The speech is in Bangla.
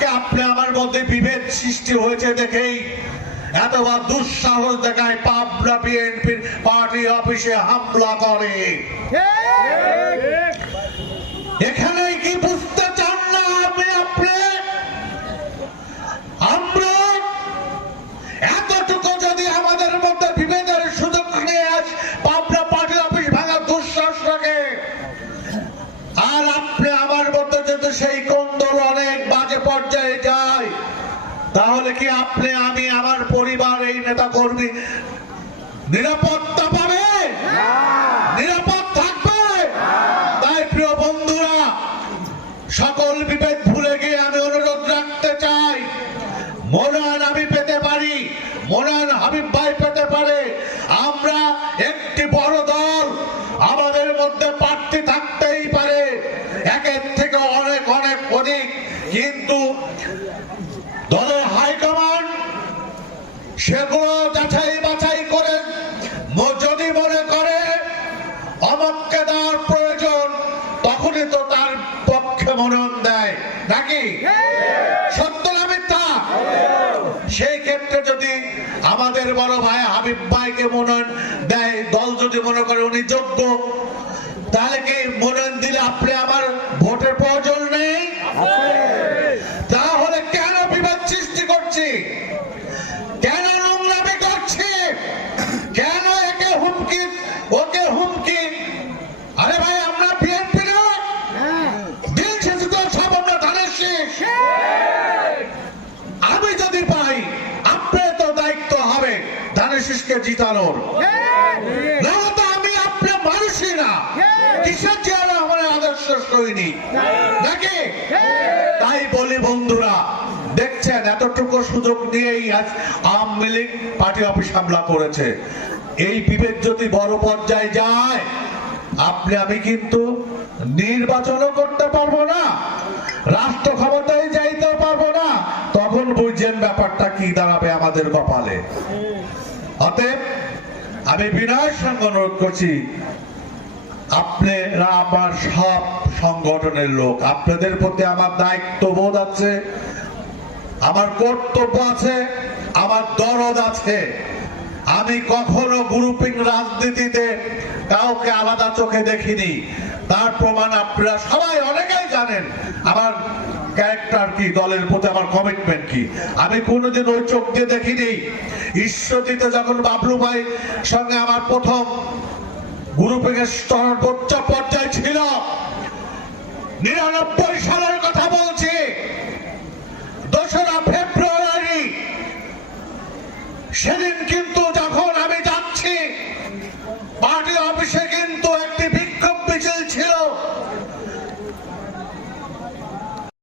আজকে আপনি আমার মধ্যে বিভেদ সৃষ্টি হয়েছে দেখেই এতবার দুঃসাহস দেখায় পাবনা বিএনপির পার্টি অফিসে হামলা করে। এখানে পর্যায়ে যায় তাহলে কি আপনি আমি আমার পরিবার এই নেতা কর্মী নিরাপত্তা পাবে? নিরাপদ থাকবে? তাই প্রিয় বন্ধুরা সকল বিভেদ ভুলে গিয়ে আমি অনুরোধ রাখতে চাই। মনোনয়ন আমি পেতে পারি মনোনয়ন হাবিব ভাই পেতে পারে। আমরা একটি বড় দল আমাদের মধ্যে কিন্তু দলের হাইকমান্ড সেগুলো যাচাই বাছাই করে যদি মনে করে অমককে দেওয়ার প্রয়োজন, তখনই তো তার পক্ষে মনন দেয়। নাকি? সত্য না সেই ক্ষেত্রে যদি আমাদের বড় ভাই হাবিব ভাইকে মনোনয়ন দেয়, দল যদি মনে করে উনি যোগ্য, তাহলে কি মনোনয়ন দিলে আপনি আমার ভোটের প্রয়োজন নেই তাহলে কেন বিবাদ সৃষ্টি করছি কেন নোংরামি করছি কেন একে হুমকি ওকে হুমকি আরে ভাই আমরা বিএনপি না দিন শেষে তো সব আমরা ধানের শেষ আমি যদি পাই আপনার তো দায়িত্ব হবে ধানের জিতানোর। না আমি আপনার মানুষই না। কিসের চেয়ারে আমার আদর্শ সৈনিক নাকি? তাই বলি বন্ধুরা দেখছেন এতটুকু সুযোগ নিয়েই আজ আওয়ামী লীগ পার্টি অফিস হামলা করেছে। এই বিভেদ যদি বড় পর্যায়ে যায় আপনি আমি কিন্তু নির্বাচনও করতে পারব না রাষ্ট্র ক্ষমতায় যাইতে পারব না তখন বুঝছেন ব্যাপারটা কি দাঁড়াবে আমাদের কপালে। অতএব আমি বিনয়ের সঙ্গে অনুরোধ করছি, আপনারা আমার সব সংগঠনের লোক, আপনাদের প্রতি আমার দায়িত্ব বোধ আছে, আমার কর্তব্য আছে, আমার দরদ আছে। আমি কখনো গ্রুপিং রাজনীতিতে কাউকে আলাদা চোখে দেখিনি। তার প্রমাণ আপনারা সবাই অনেকেই জানেন। আমার ক্যারেক্টার কি, দলের প্রতি আমার কমিটমেন্ট কি? আমি কোনোদিন ওই চোখ দিয়ে দেখিনি। ঈশ্বরদীতে যখন বাবলু ভাই সঙ্গে আমার প্রথম গ্রুপিং এর সর্বোচ্চ পর্যায়ে ছিল, নিরানব্বই সালের কথা বল